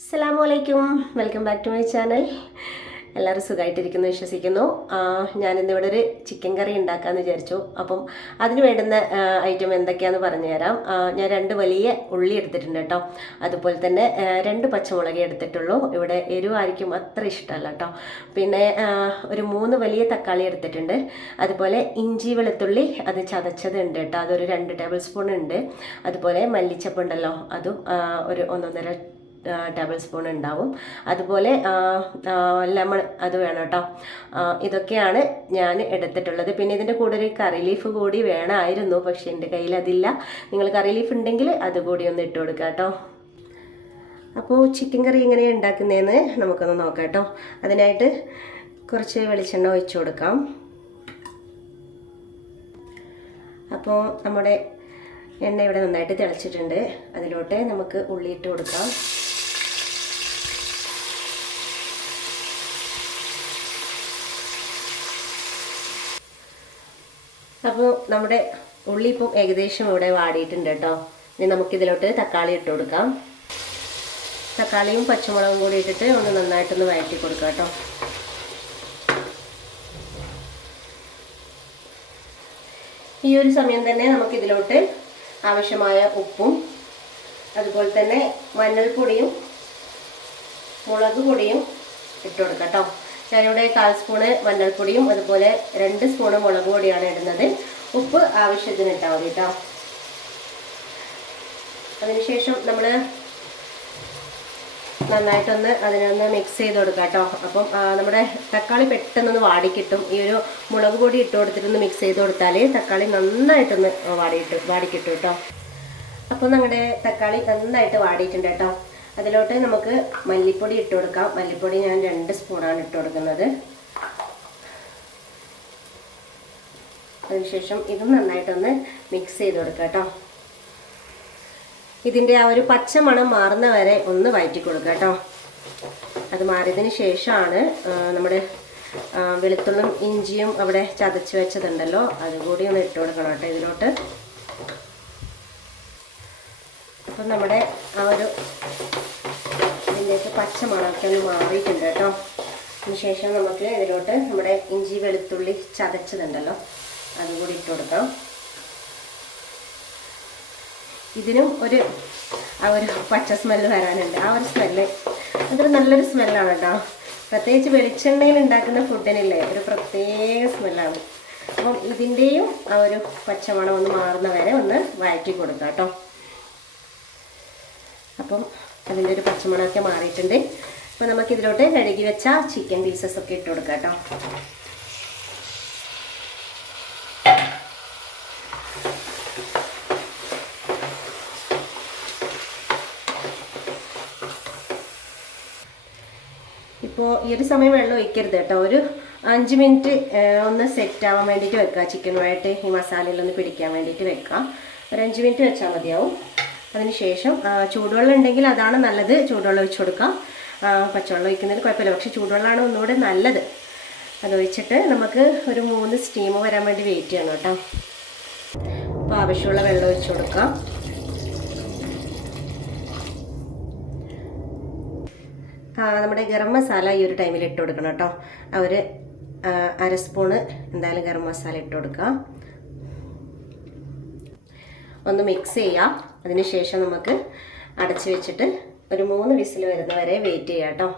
അസ്സലാമു welcome back to my channel. എല്ലാവരും സുഖമായിട്ടിരിക്കുന്നു വിശ്വസിക്കുന്നു. ഞാനിന്നിവിടെ ഒരു ചിക്കൻ കറി ഉണ്ടാക്കാമെന്ന് വിചാരിച്ചു. അപ്പം അതിന് വേണ്ടുന്ന ഐറ്റം എന്തൊക്കെയാണെന്ന് പറഞ്ഞു തരാം. ഞാൻ 2 വലിയ ഉള്ളി എടുത്തിട്ടുണ്ട് കേട്ടോ. അതുപോലെ തന്നെ 2 പച്ചമുളക് എടുത്തിട്ടുള്ളൂ. ഇവിടെ എരിവായിരിക്കും അത്ര ഇഷ്ടമല്ല കേട്ടോ. പിന്നെ ഒരു 3 വലിയ തക്കാളി എടുത്തിട്ടുണ്ട്. അതുപോലെ ഇഞ്ചി വെളുത്തുള്ളി അത് ചതച്ചത് ഉണ്ട് കേട്ടോ. അതൊരു 2 ടേബിൾ സ്പൂൺ ഉണ്ട്. അതുപോലെ മല്ലിച്ചപ്പ് ഉണ്ടല്ലോ, അതും ഒരു 1.5 ടേബിൾ സ്പൂൺ ഉണ്ടാവും. അതുപോലെ ലെമൺ അത് വേണം കേട്ടോ. ഇതൊക്കെയാണ് ഞാൻ എടുത്തിട്ടുള്ളത്. പിന്നെ ഇതിൻ്റെ കൂടെ ഒരു കറി ലീഫ് കൂടി വേണമായിരുന്നു, പക്ഷേ എൻ്റെ കയ്യിൽ അതില്ല. നിങ്ങൾ കറി ലീഫ് ഉണ്ടെങ്കിൽ അതുകൂടി ഒന്ന് ഇട്ട് കൊടുക്കുക കേട്ടോ. അപ്പോൾ ചിക്കൻ കറി എങ്ങനെയാണ് ഉണ്ടാക്കുന്നതെന്ന് നമുക്കൊന്ന് നോക്കാം കേട്ടോ. അതിനായിട്ട് കുറച്ച് വെളിച്ചെണ്ണ ഒഴിച്ചു കൊടുക്കാം. അപ്പോൾ നമ്മുടെ എണ്ണ ഇവിടെ നന്നായിട്ട് തിളച്ചിട്ടുണ്ട്. അതിലോട്ട് നമുക്ക് ഉള്ളി ഇട്ട് കൊടുക്കാം. അപ്പോൾ നമ്മുടെ ഉള്ളി ഇപ്പം ഏകദേശം ഇവിടെ വാടിയിട്ടുണ്ട് കേട്ടോ. ഇനി നമുക്കിതിലോട്ട് തക്കാളി ഇട്ട് കൊടുക്കാം. തക്കാളിയും പച്ചമുളകും കൂടി ഇട്ടിട്ട് ഒന്ന് നന്നായിട്ടൊന്ന് വഴറ്റി കൊടുക്കാം കേട്ടോ. ഈ ഒരു സമയം തന്നെ നമുക്കിതിലോട്ട് ആവശ്യമായ ഉപ്പും അതുപോലെ തന്നെ മഞ്ഞൾപ്പൊടിയും മുളക് പൊടിയും ഇട്ട് കൊടുക്കാം കേട്ടോ. ഞാനിവിടെ 1/4 സ്പൂണ് മഞ്ഞൾപ്പൊടിയും അതുപോലെ 2 സ്പൂണ് മുളക് പൊടിയാണ് ഇടുന്നത്. ഉപ്പ് ആവശ്യത്തിന് ഇട്ടാൽ മതി കേട്ടോ. അതിനുശേഷം നമ്മൾ നന്നായിട്ടൊന്ന് അതിനൊന്ന് മിക്സ് ചെയ്ത് കൊടുക്കാം കേട്ടോ. അപ്പം നമ്മുടെ തക്കാളി പെട്ടെന്നൊന്ന് വാടിക്കിട്ടും. ഈ ഒരു മുളക് പൊടി ഇട്ട് കൊടുത്തിട്ടൊന്ന് മിക്സ് ചെയ്ത് കൊടുത്താൽ തക്കാളി നന്നായിട്ടൊന്ന് വാടിക്കിട്ടും കേട്ടോ. അപ്പോൾ നമ്മുടെ തക്കാളി നന്നായിട്ട് വാടിയിട്ടുണ്ട് കേട്ടോ. അതിലോട്ട് നമുക്ക് മല്ലിപ്പൊടി ഇട്ട് കൊടുക്കാം. മല്ലിപ്പൊടി ഞാൻ 2 സ്പൂണാണ് ഇട്ട് കൊടുക്കുന്നത്. അതിനുശേഷം ഇതും നന്നായിട്ടൊന്ന് മിക്സ് ചെയ്ത് കൊടുക്കാം കേട്ടോ. ഇതിൻ്റെ ആ ഒരു പച്ച മണം മാറുന്ന വരെ ഒന്ന് വഴറ്റി കൊടുക്കുക കേട്ടോ. അത് മാറിയതിന് ശേഷമാണ് നമ്മുടെ വെളുത്തുള്ളും ഇഞ്ചിയും അവിടെ ചതച്ച് വെച്ചതുണ്ടല്ലോ അതുകൂടി ഒന്ന് ഇട്ട് കൊടുക്കണം കേട്ടോ ഇതിലോട്ട്. അപ്പം നമ്മുടെ ആ ഒരു ഇതിൻ്റെയൊക്കെ പച്ച മണമൊക്കെ ഒന്ന് മാറിയിട്ടുണ്ട് കേട്ടോ. അതിനുശേഷം നമുക്ക് ഇതിലോട്ട് നമ്മുടെ ഇഞ്ചി വെളുത്തുള്ളി ചതച്ചതുണ്ടല്ലോ അതുകൂടി ഇട്ട് കൊടുക്കാം. ഇതിനും ആ ഒരു പച്ച സ്മെല്ല് വരാനുണ്ട്. ആ ഒരു സ്മെല്ല് അതൊരു നല്ലൊരു സ്മെല്ലാണ് കേട്ടോ. പ്രത്യേകിച്ച് വെളിച്ചെണ്ണയിൽ ഉണ്ടാക്കുന്ന ഫുഡിനില്ലേ ഒരു പ്രത്യേക സ്മെല്ലാണ്. അപ്പം ഇതിൻ്റെയും ആ ഒരു പച്ചമണം ഒന്ന് മാറുന്ന വരെ ഒന്ന് വഴറ്റി കൊടുക്കാം കേട്ടോ. അപ്പം അതിൻ്റെ ഒരു പച്ചമണമൊക്കെ മാറിയിട്ടുണ്ട്. അപ്പോൾ നമുക്കിതിലോട്ട് കഴുകി വെച്ച ചിക്കൻ പീസസ് ഒക്കെ ഇട്ട് കൊടുക്കാം കേട്ടോ. ഇപ്പോൾ ഈ ഒരു സമയം വെള്ളം ഒഴിക്കരുത് കേട്ടോ. ഒരു 5 മിനിറ്റ് ഒന്ന് സെറ്റ് ആവാൻ വേണ്ടിയിട്ട് വെക്കുക. ചിക്കനുമായിട്ട് ഈ മസാലയിലൊന്ന് പിടിക്കാൻ വേണ്ടിയിട്ട് വെക്കുക. ഒരു 5 മിനിറ്റ് വെച്ചാൽ മതിയാവും. അതിനുശേഷം ചൂടുവെള്ളം ഉണ്ടെങ്കിൽ അതാണ് നല്ലത്. ചൂടുവെള്ളം ഒഴിച്ച് കൊടുക്കാം. പച്ചവെള്ളം ഒഴിക്കുന്നതിൽ കുഴപ്പമില്ല, പക്ഷേ ചൂടുവെള്ളമാണ് ഒന്നുകൂടെ നല്ലത്. അതൊഴിച്ചിട്ട് നമുക്ക് ഒരു 3 സ്റ്റീം വരാൻ വേണ്ടി വെയിറ്റ് ചെയ്യണം കേട്ടോ. അപ്പോൾ ആവശ്യമുള്ള വെള്ളം ഒഴിച്ച് കൊടുക്കാം. നമ്മുടെ ഗരം മസാല ഈ ഒരു ടൈമിൽ ഇട്ട് കൊടുക്കണം കേട്ടോ. ഒരു 1/2 സ്പൂണ് എന്തായാലും ഗരം മസാല ഇട്ട് കൊടുക്കാം. ഒന്ന് മിക്സ് ചെയ്യാം. അതിനുശേഷം നമുക്ക് അടച്ച് വെച്ചിട്ട് ഒരു 3 വിസിൽ വരുന്ന വരെ വെയിറ്റ് ചെയ്യാം കേട്ടോ.